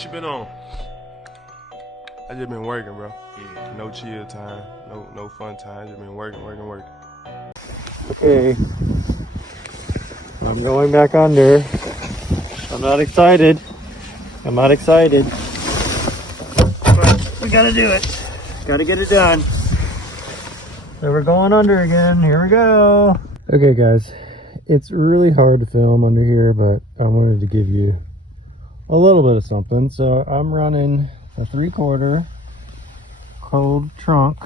What you been on? I just been working, bro. Yeah. No chill time, no fun time. Just been working. Okay, I'm going back under. I'm not excited. But we gotta do it. Gotta get it done. So we're going under again. Here we go. Okay, guys, it's really hard to film under here, but I wanted to give you a little bit of something. So I'm running a 3/4 cold trunk.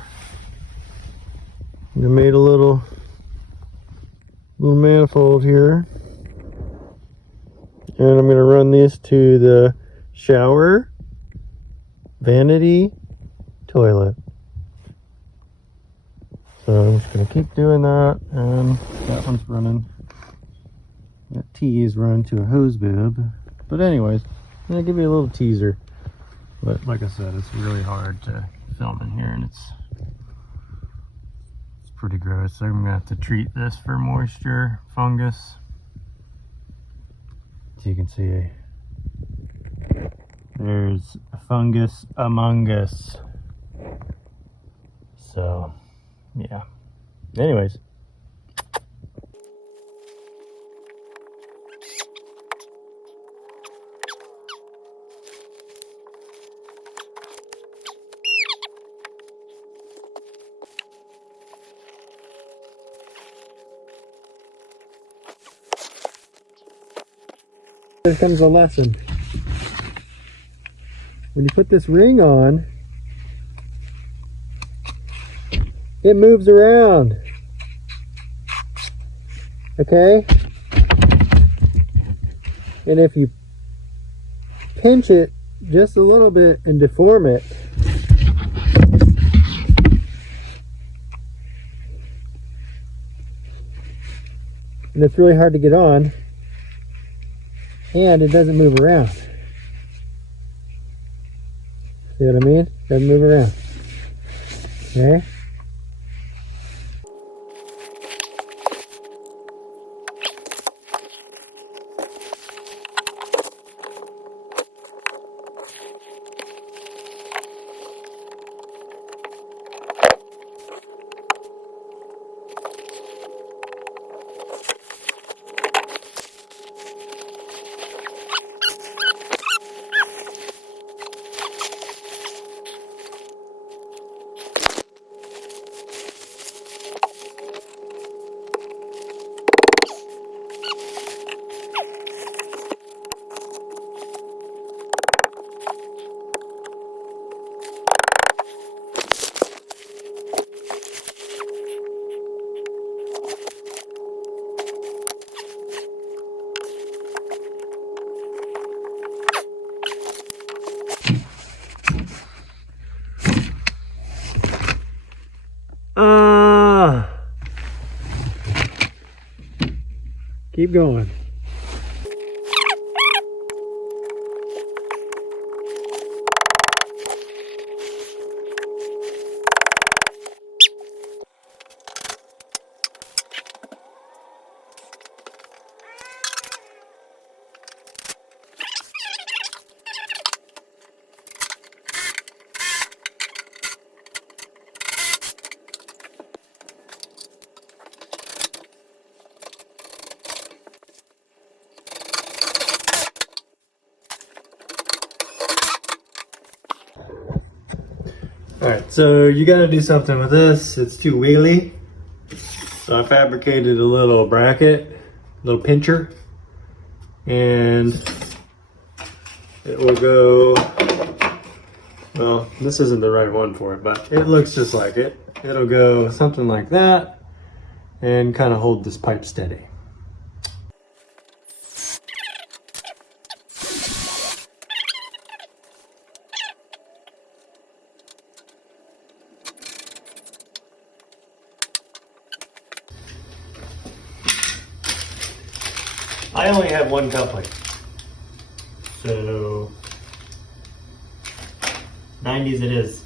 I made a little manifold here, and I'm going to run this to the shower, vanity, toilet. So I'm just going to keep doing that, and that one's running. That T is running to a hose bib. But anyways, I'm going to give you a little teaser. But like I said, it's really hard to film in here, and it's pretty gross. So I'm going to have to treat this for moisture, fungus. So you can see there's a fungus among us. So yeah, anyways. Here comes a lesson. When you put this ring on, it moves around. Okay? And if you pinch it just a little bit and deform it, and it's really hard to get on, and it doesn't move around. See what I mean? Doesn't move around. Okay? Keep going. Alright, so you gotta do something with this. It's too wiggly. So I fabricated a little bracket, a little pincher, and it will go, well, this isn't the right one for it, but it looks just like it. It'll go something like that and kind of hold this pipe steady. I only have one coupling, so 90s it is.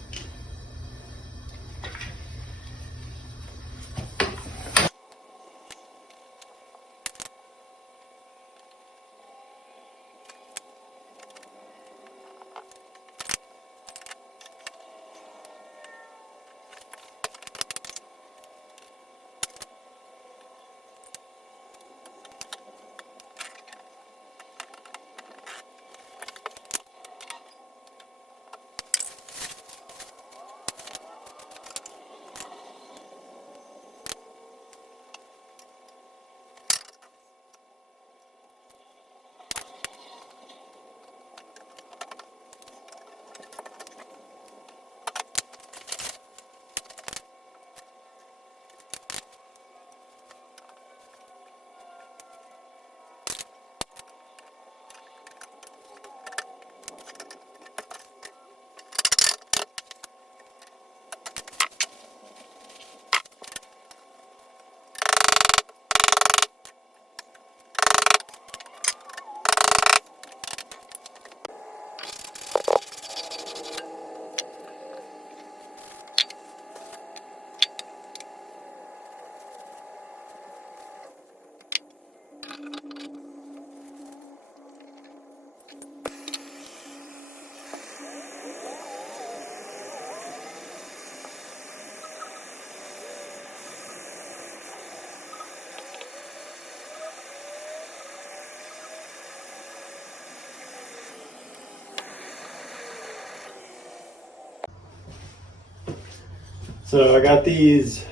So I got these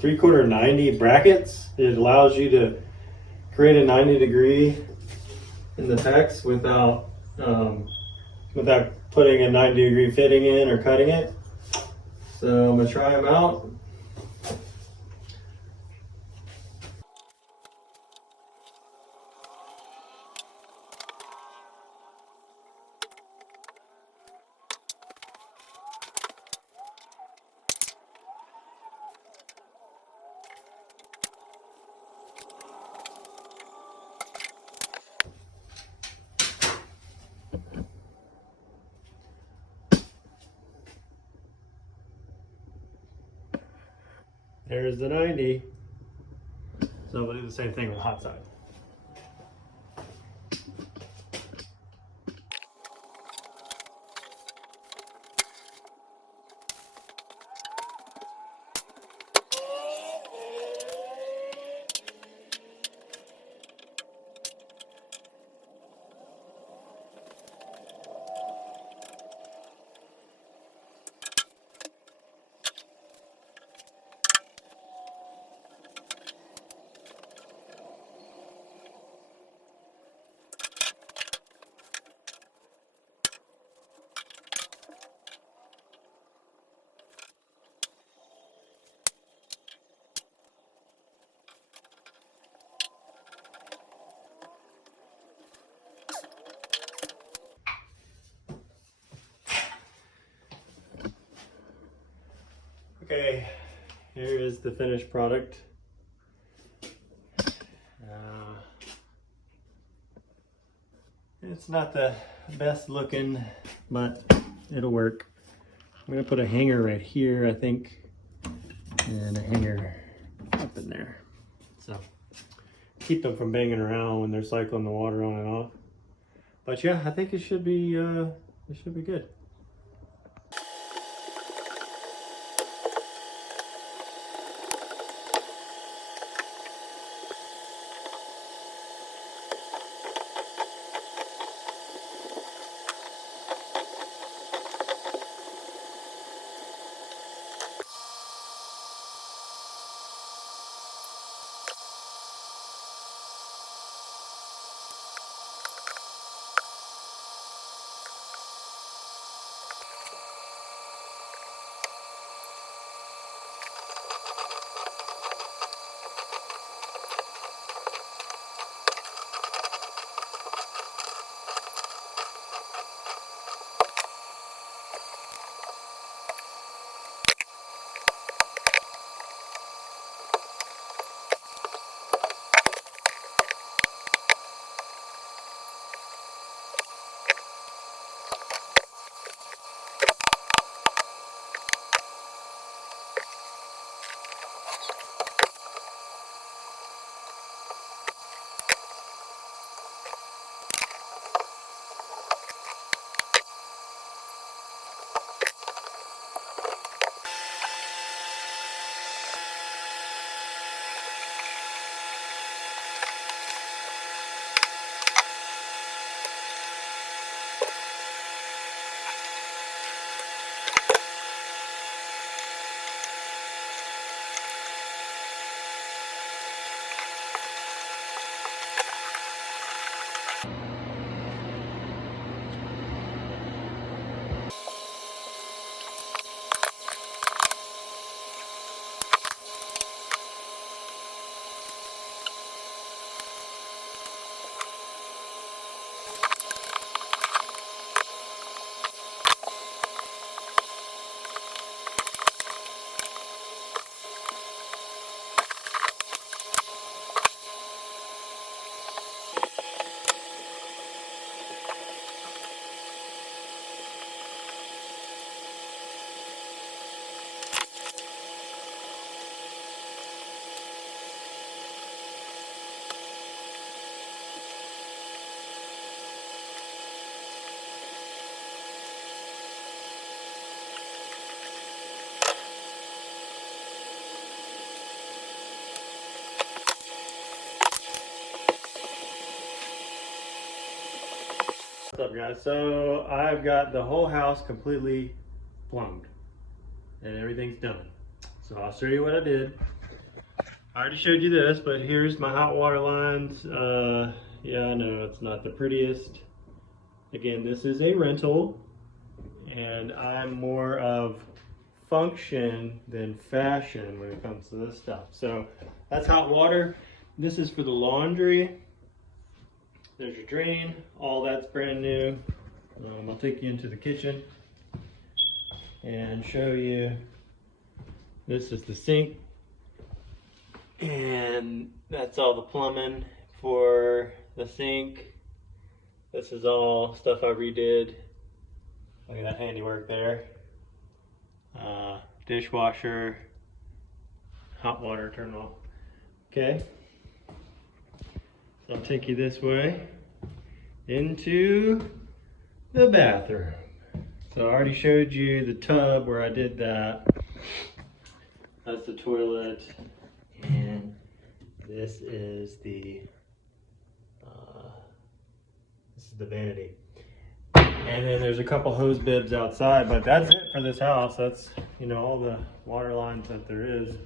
3/4 90 brackets. It allows you to create a 90-degree in the text without putting a 90-degree fitting in or cutting it. So I'm gonna try them out. There's the 90. So we'll do the same thing with the hot side. Okay, here is the finished product. It's not the best looking, but it'll work. I'm gonna put a hanger right here, I think, and a hanger up in there. So keep them from banging around when they're cycling the water on and off. But yeah, I think it should be good. What's up, guys? So I've got the whole house completely plumbed and everything's done. So I'll show you what I did. I already showed you this, but here's my hot water lines. Yeah, I know it's not the prettiest. Again, this is a rental, and I'm more of function than fashion when it comes to this stuff. So that's hot water. This is for the laundry. There's your drain. All that's brand new. I'll take you into the kitchen and show you. This is the sink, and that's all the plumbing for the sink. This is all stuff I redid. Look at that handiwork there. Dishwasher, hot water turn off. Okay, so I'll take you this way into the bathroom. So I already showed you the tub where I did that. That's the toilet, and this is the vanity. And then there's a couple hose bibs outside, but that's it for this house. That's, you know, all the water lines that there is.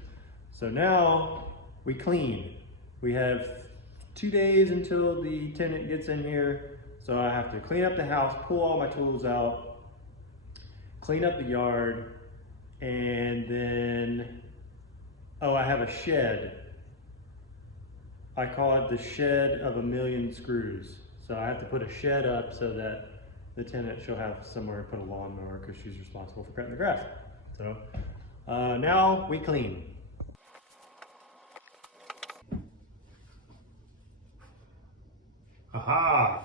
So now we clean. We have 2 days until the tenant gets in here. So I have to clean up the house, pull all my tools out, clean up the yard, and then, oh, I have a shed. I call it the shed of a million screws. So I have to put a shed up so that the tenant, she'll have somewhere to put a lawnmower because she's responsible for cutting the grass. So now we clean. Aha!